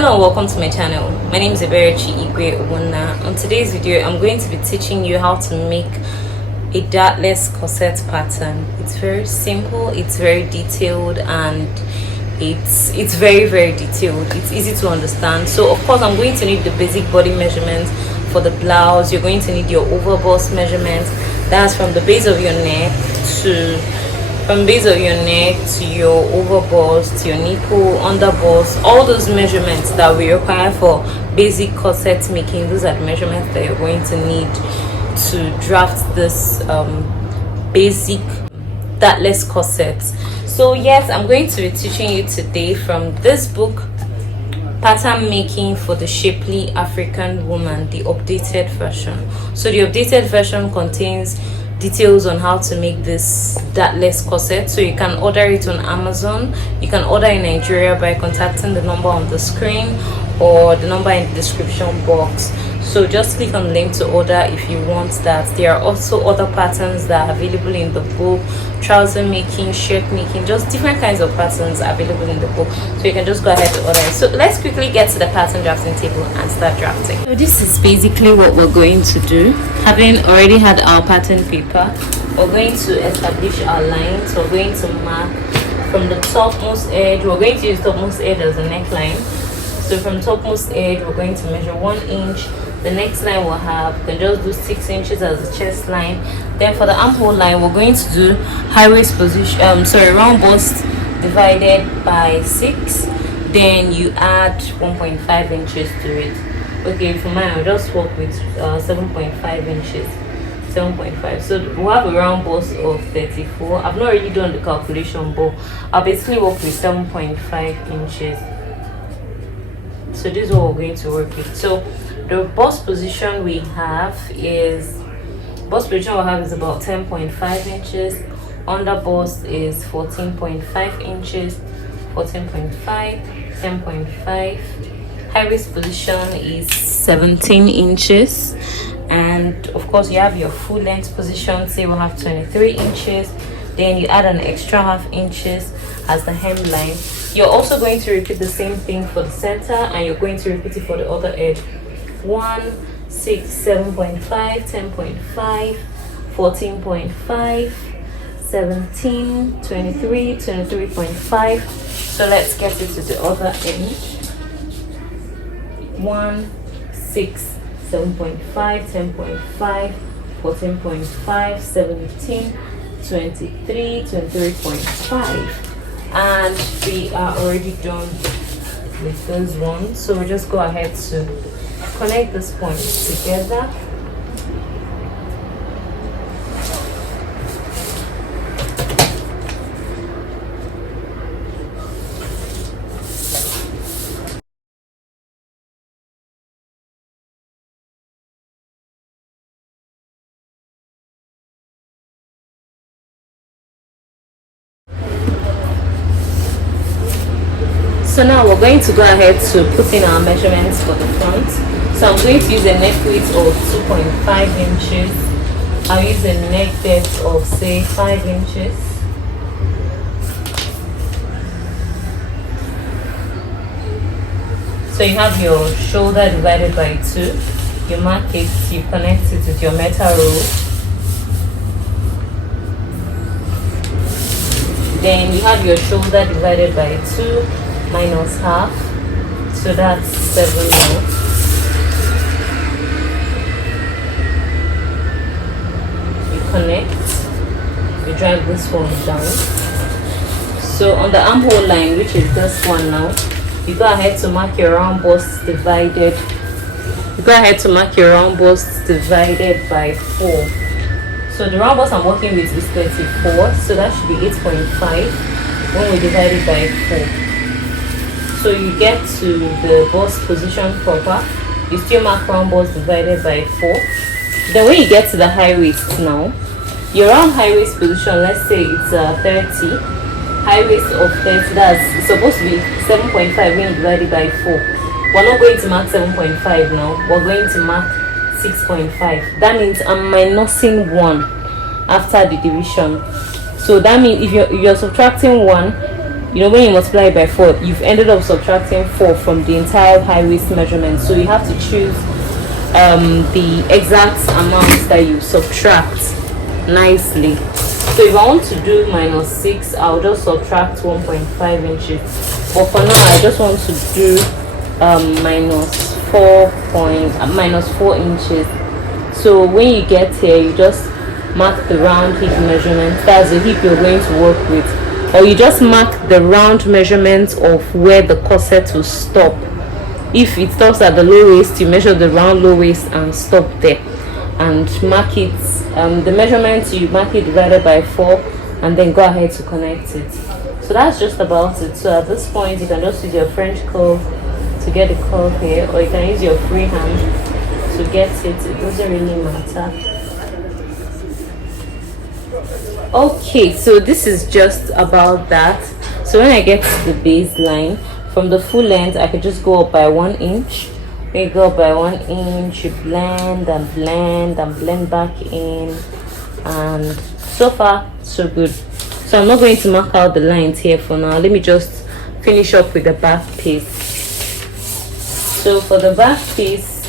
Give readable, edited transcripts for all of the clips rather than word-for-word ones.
Hello and welcome to my channel. My name is EREX. On today's video, I'm going to be teaching you how to make a dartless corset pattern. It's very simple, it's very detailed, and it's very detailed. It's easy to understand. So of course I'm going to need the basic body measurements for the blouse. You're going to need your over bust measurements. That's from the base of your neck to your over bust, to your nipple, under bust, all those measurements that we require for basic corset making. Those are the measurements that you're going to need to draft this basic dartless corset. So yes, I'm going to be teaching you today from this book, Pattern Making for the Shapely African Woman, the updated version. So the updated version contains details on how to make this dartless corset. So you can order it on Amazon. You can order in Nigeria by contacting the number on the screen or the number in the description box. So just click on the link to order if you want that. There are also other patterns that are available in the book: trouser making, shirt making, just different kinds of patterns available in the book. So you can just go ahead to order it. So let's quickly get to the pattern drafting table and start drafting. So this is basically what we're going to do. Having already had our pattern paper, we're going to establish our lines. We're going to mark from the topmost edge. We're going to use topmost edge as a neckline. So from topmost edge, we're going to measure 1 inch. The next line we'll have, you can just do 6 inches as a chest line. Then for the armhole line, we're going to do high waist position, round bust divided by 6. Then you add 1.5 inches to it. Okay, for mine, I'll just work with 7.5 inches. 7.5. So we'll have a round bust of 34. I've not really done the calculation, but I'll basically work with 7.5 inches. So this is what we're going to work with. So the bust position we have is about 10.5 inches. Under bust is 14.5 inches. 14.5, 10.5. High waist position is 17 inches. And of course you have your full length position. Say we'll have 23 inches. Then you add an extra half inches as the hemline. You're also going to repeat the same thing for the center, and you're going to repeat it for the other edge. 1, 6, 7.5, 10.5, 14.5, 17, 23, 23.5. So let's get it to the other end. 1, 6, 7.5, 10.5, 14.5, 17, 23, 23.5. And we are already done with those ones. So we just go ahead to connect these points together. So now we're going to go ahead to put in our measurements for the front. So I'm going to use a neck width of 2.5 inches. I'll use a neck depth of say 5 inches. So you have your shoulder divided by 2. You mark it, you connect it with your metal rule. Then you have your shoulder divided by 2 minus half, so that's 7 now. You connect, you drag this one down. So on the armhole line, which is this one now, you go ahead to mark your round bust divided. You go ahead to mark your round bust divided by 4. So the round bust I'm working with is 34, so that should be 8.5 when we divide it by 4. So you get to the bust position proper, you still mark round bust divided by 4. Then when you get to the high waist now, your round high waist position, let's say it's 30. High waist of 30, that's supposed to be 7.5 when you divide it by 4. We're not going to mark 7.5 now, we're going to mark 6.5. That means I'm minusing 1 after the division. So that means if you're subtracting 1, you know, when you multiply it by 4, you've ended up subtracting 4 from the entire high waist measurement. So you have to choose the exact amount that you subtract nicely. So if I want to do -6, I'll just subtract 1.5 inches. But for now, I just want to do -4 inches. So when you get here, you just mark the round hip measurement. That's the hip you're going to work with. Or you just mark the round measurement of where the corset will stop. If it stops at the low waist, you measure the round low waist and stop there. And mark it, the measurement, you mark it divided by 4 and then go ahead to connect it. So that's just about it. So at this point, you can just use your French curve to get the curve here, or you can use your free hand to get it. It doesn't really matter. Okay, so this is just about that. So when I get to the baseline, from the full length, I could just go up by 1 inch. When you go up by 1 inch, you blend and blend and blend back in, and so far so good. So I'm not going to mark out the lines here for now. Let me just finish up with the back piece. So for the back piece,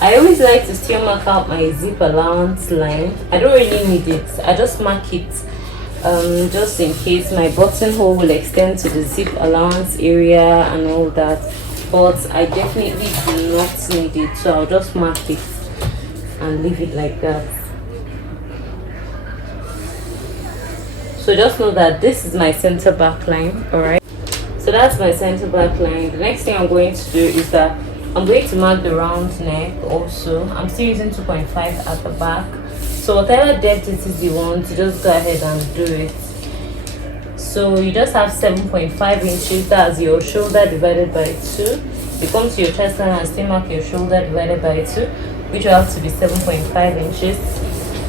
I always like to still mark out my zip allowance line. I don't really need it. I just mark it just in case my buttonhole will extend to the zip allowance area and all that. But I definitely do not need it. So I'll just mark it and leave it like that. So just know that this is my center back line, alright? So that's my center back line. The next thing I'm going to do is that I'm going to mark the round neck also. I'm still using 2.5 at the back. So whatever depth it is you want, just go ahead and do it. So you just have 7.5 inches, that's your shoulder divided by 2. You come to your chest line and still mark your shoulder divided by 2, which will have to be 7.5 inches.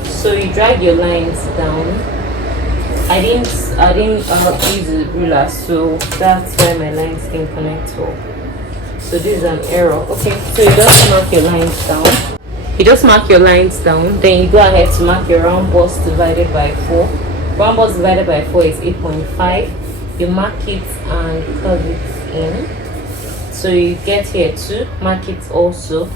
So you drag your lines down. I didn't use a ruler, so that's why my lines didn't connect well. So this is an error. Okay, so you just mark your lines down. You just mark your lines down, then you go ahead to mark your round bust divided by 4. Round bust divided by 4 is 8.5. You mark it and curve it in. So you get here too, mark it also,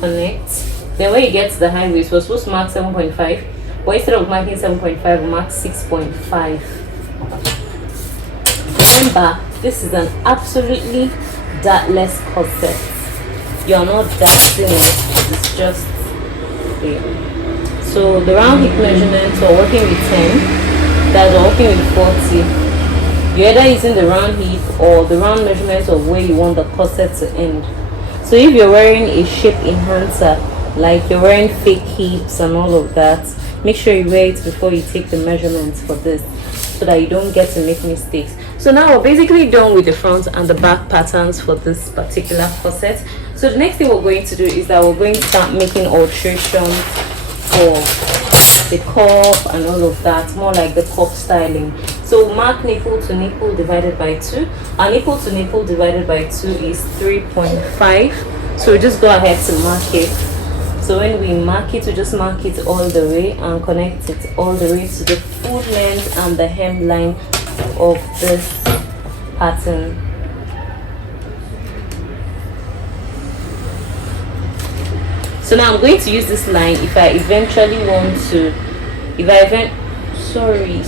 connect. Then when you get to the high waist, we're supposed to mark 7.5. But instead of marking 7.5, we mark 6.5. Remember, this is an absolutely dartless corset. You're not darting it, it's just there. So the round hip measurements, we're working with 10, that's we're working with 40. You're either using the round hip or the round measurements of where you want the corset to end. So if you're wearing a shape enhancer, like you're wearing fake hips and all of that, make sure you wear it before you take the measurements for this, so that you don't get to make mistakes. So now we're basically done with the front and the back patterns for this particular corset. So the next thing we're going to do is that we're going to start making alterations for the cup and all of that, more like the cup styling. So mark nipple to nipple divided by 2. Our nipple to nipple divided by 2 is 3.5. So we just go ahead to mark it. So when we mark it, we just mark it all the way and connect it all the way to the full length and the hemline of this pattern. So now I'm going to use this line if I eventually want to, sorry,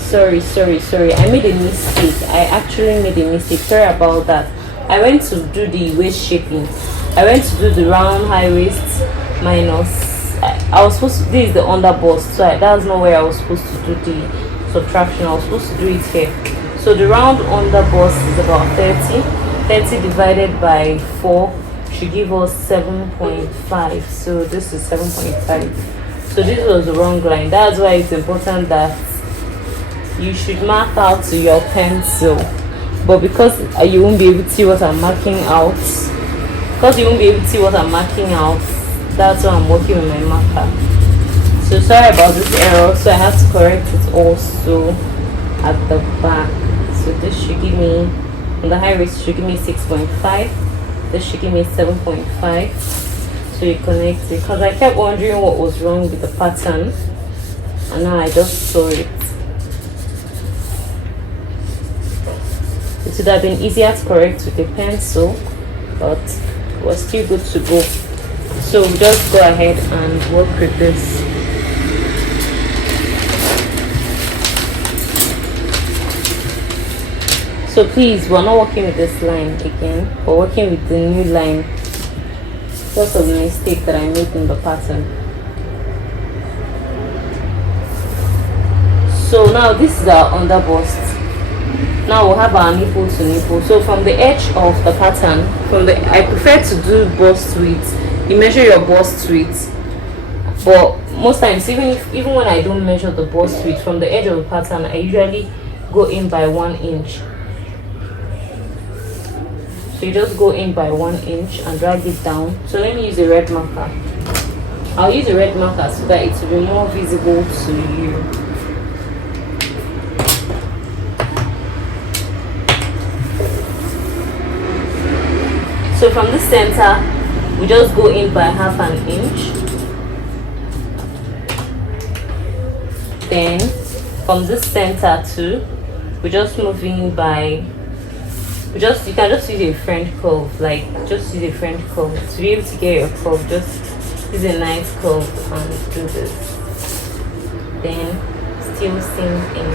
I made a mistake. I actually made a mistake, sorry about that. I went to do the waist shaping. I went to do the round high waist minus, I was supposed to, this is the under bust, so that's not where I was supposed to do the subtraction. I was supposed to do it here. So the round under bust is about 30 divided by 4 should give us 7.5. So this is 7.5. So this was the wrong line. That's why it's important that you should mark out to your pencil, but because you won't be able to see what I'm marking out, that's why I'm working with my marker. So sorry about this error, so I have to correct it also at the back. So this should give me, on the high waist should give me 6.5, this should give me 7.5. So you connect it, because I kept wondering what was wrong with the pattern, and now I just saw it. It would have been easier to correct with a pencil, but it was still good to go. So we just go ahead and work with this. So please, we're not working with this line again, we're working with the new line because of the mistake that I made in the pattern. So now this is our under bust. Now we'll have our nipple to nipple. So from the edge of the pattern, I prefer to do bust width. You measure your bust width, but most times even when I don't measure the bust width from the edge of the pattern, I usually go in by 1 inch. So you just go in by 1 inch and drag it down. So let me use a red marker. I'll use a red marker so that it will be more visible to you. So from the center, we just go in by half an inch. Then from this center too, we just move in by, you can just use a French curve, like just use a French curve to be able to get your curve. Just use a nice curve and do this. Then still seam in.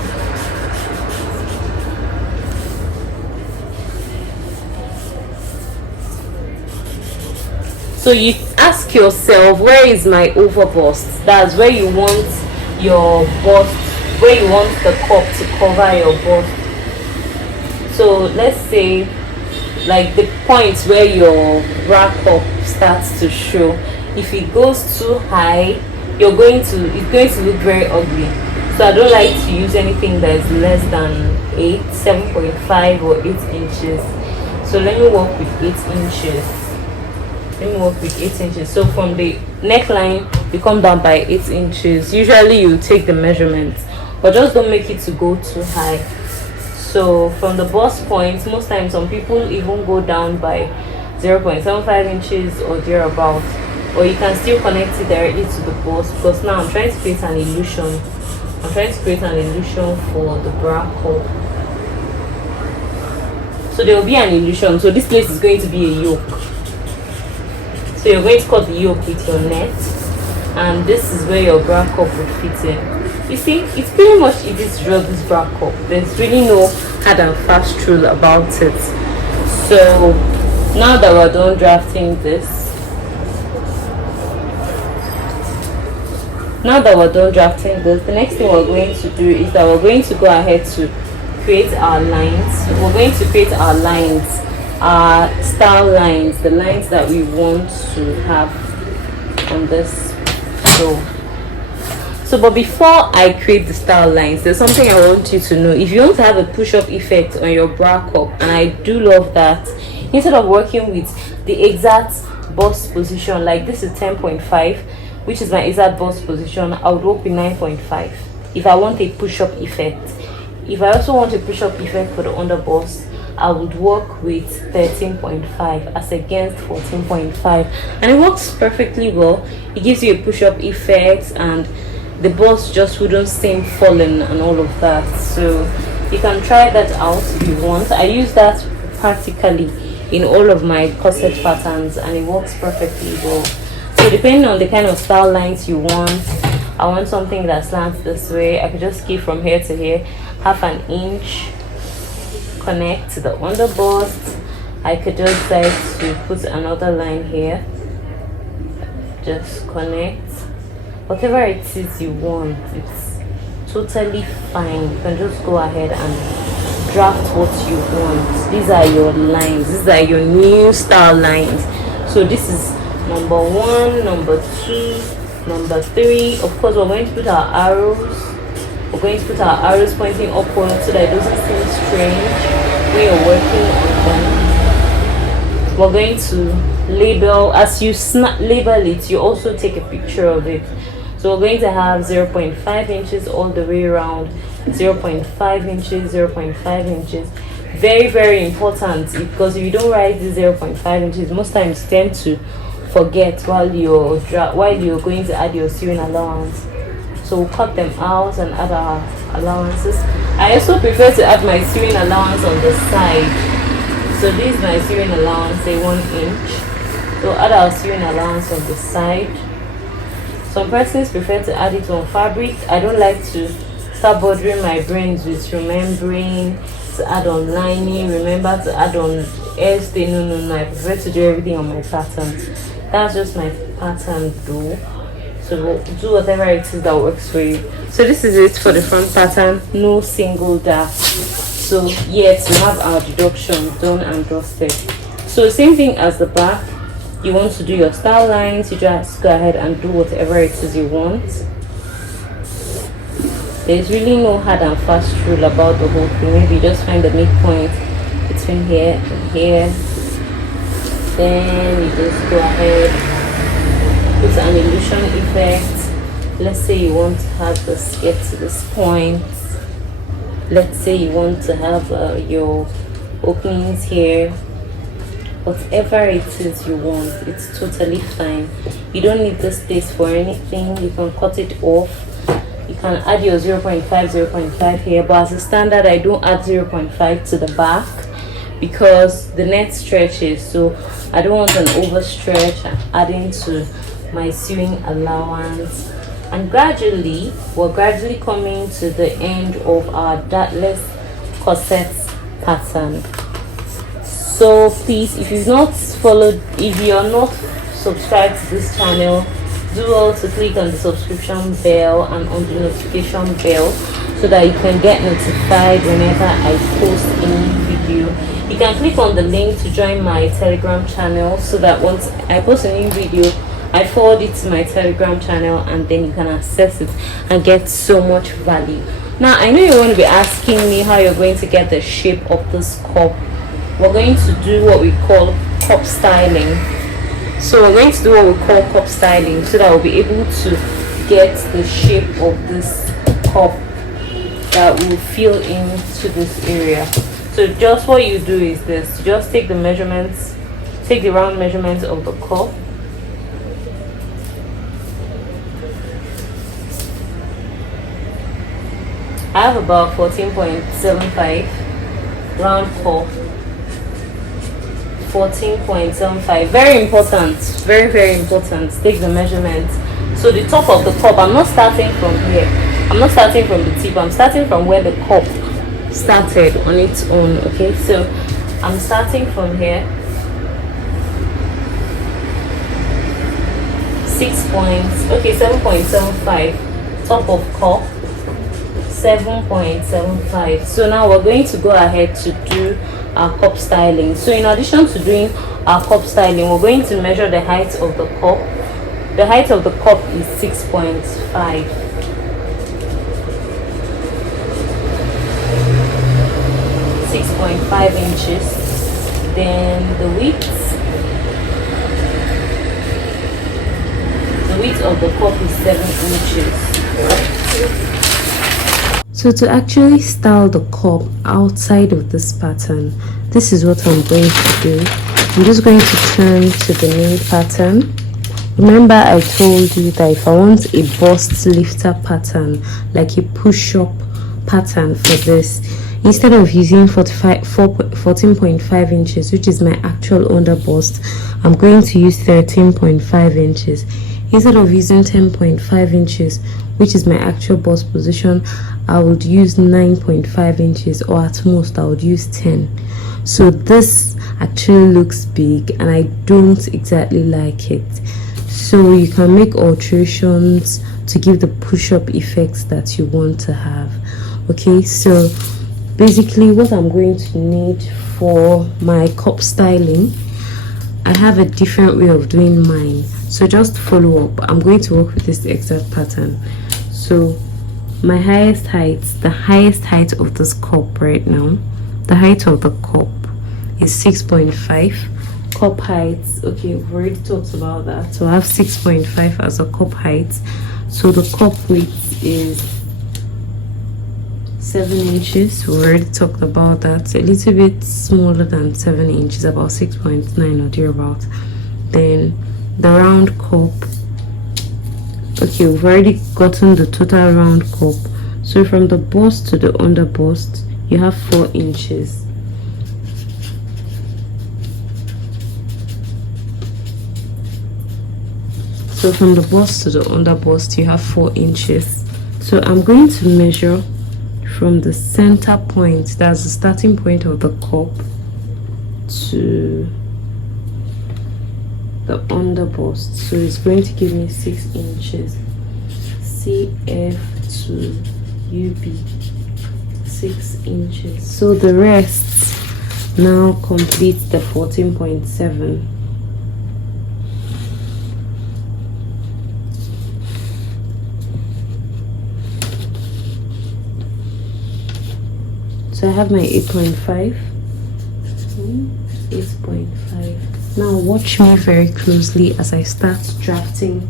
So you ask yourself, where is my over bust? That's where you want your bust, where you want the cup to cover your bust. So let's say like the points where your bra cup starts to show. If it goes too high, it's going to look very ugly. So I don't like to use anything that is less than 7.5 or 8 inches. So let me work with 8 inches. Let me work with 8 inches. So from the neckline, you come down by 8 inches. Usually you take the measurements, but just don't make it to go too high. So from the bust point, most times some people even go down by 0.75 inches or thereabout, or you can still connect it directly to the bust, because now I'm trying to create an illusion. I'm trying to create an illusion for the bra cup. So there will be an illusion. So this place is going to be a yoke. So you're going to cut the yoke with your net, and this is where your bra cup would fit in. You see, it's pretty much easy to draw this bra cup. There's really no hard and fast rule about it. So now that we're done drafting this, the next thing we're going to do is that we're going to go ahead to create our lines. We're going to create our lines, our style lines, the lines that we want to have on this row. So but before I create the style lines, there's something I want you to know. If you want to have a push-up effect on your bra cup, and I do love that, instead of working with the exact bust position, like this is 10.5, which is my exact bust position, I would work with 9.5 if I want a push-up effect. If I also want a push-up effect for the under bust, I would work with 13.5 as against 14.5, and it works perfectly well. It gives you a push-up effect, and the bust just wouldn't seem fallen and all of that. So you can try that out if you want. I use that practically in all of my corset patterns, and it works perfectly well. So depending on the kind of style lines you want, I want something that slants this way, I could just keep from here to here, half an inch, connect to the under bust. I could just decide to put another line here, just connect. Whatever it is you want, it's totally fine. You can just go ahead and draft what you want. These are your lines, these are your new style lines. So this is number 1, number 2, number 3. Of course, we're going to put our arrows. We're going to put our arrows pointing upwards so that it doesn't seem strange when you're working on them. We're going to label. As you label it, you also take a picture of it. So we're going to have 0.5 inches all the way around, 0.5 inches, 0.5 inches. Very, very important, because if you don't write the 0.5 inches, most times you tend to forget while you're going to add your sewing allowance. So we'll cut them out and add our allowances. I also prefer to add my sewing allowance on the side. So this is my sewing allowance, say 1 inch. So add our sewing allowance on the side. Some persons prefer to add it on fabric. I don't like to start bothering my brains with remembering to add on lining, remember to add on hairstay. No, I prefer to do everything on my pattern. That's just my pattern though. So do whatever it is that works for you. So this is it for the front pattern, no single dart. So yes, we have our deduction done and dusted. So same thing as the back. You want to do your style lines, you just go ahead and do whatever it is you want. There's really no hard and fast rule about the whole thing. Maybe you just find the midpoint between here and here. Then you just go ahead, put an illusion effect. Let's say you want to have the skirt to this point. Let's say you want to have your openings here. Whatever it is you want, it's totally fine. You don't need this space for anything. You can cut it off. You can add your 0.5 here, but as a standard I don't add 0.5 to the back because the net stretches, so I don't want an overstretch. I'm adding to my sewing allowance. And gradually we're gradually coming to the end of our dartless corset pattern. So please, if you're not subscribed to this channel, do also click on the subscription bell and on the notification bell so that you can get notified whenever I post any video. You can click on the link to join my Telegram channel so that once I post a new video, I forward it to my Telegram channel and then you can access it and get so much value. Now I know you're going to be asking me how you're going to get the shape of this cup. We're going to do what we call cup styling. So we're going to do what we call cup styling so that we'll be able to get the shape of this cup that will fill into this area. So just what you do is this: you just take the measurements, take the round measurements of the cup. I have about 14.75 round cup. 14.75. Very important, very important. Take the measurement. So the top of the cup, I'm not starting from here, I'm not starting from the tip, I'm starting from where the cup started on its own. Okay, so I'm starting from here, 7.75 top of cup, 7.75. So now we're going to go ahead to do our cup styling. So in addition to doing our cup styling, we're going to measure the height of the cup. The height of the cup is 6.5. 6.5 inches. Then the width of the cup is 7 inches. So to actually style the cup outside of this pattern, this is what I'm going to do. I'm just going to turn to the main pattern. Remember I told you that if I want a bust lifter pattern, like a push-up pattern for this, instead of using 14.5 inches, which is my actual under bust, I'm going to use 13.5 inches. Instead of using 10.5 inches, which is my actual bust position, I would use 9.5 inches, or at most I would use 10. So this actually looks big and I don't exactly like it. So you can make alterations to give the push-up effects that you want to have. Okay, so basically what I'm going to need for my cup styling, I have a different way of doing mine, so just follow up. I'm going to work with this exact pattern. So my highest height, the highest height of this cup right now, the height of the cup is 6.5. Cup height, okay, we've already talked about that. So I have 6.5 as a cup height. So the cup width is 7 inches. We already talked about that. A little bit smaller than 7 inches, about 6.9 or thereabout. Then the round cup, Okay, we've already gotten the total round cup. So from the bust to the under bust, you have 4 inches. So from the bust to the under bust, you have 4 inches. So I'm going to measure from the center point, that's the starting point of the cup, to the under bust. So it's going to give me 6 inches. CF to UB, 6 inches. So the rest now completes the 14.7. So I have my 8.5. 8.5. Now watch me very closely as I start drafting